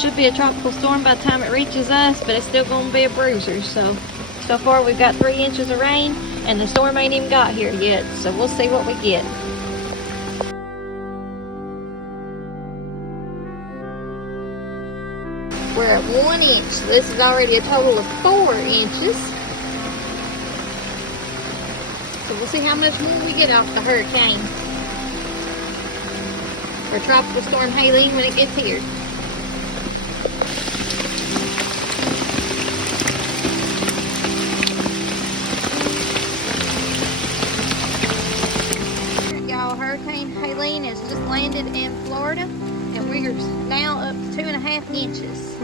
should be a tropical storm by the time it reaches us, but it's still going to be a bruiser. So far we've got 3 inches of rain, and the storm ain't even got here yet. So we'll see what we get. We're at 1 inch. So this is already a total of 4 inches. So we'll see how much more we get off the hurricane. Or tropical storm Helene when it gets here. Y'all, Hurricane Helene has just landed in Florida, and we are now up to 2.5 inches.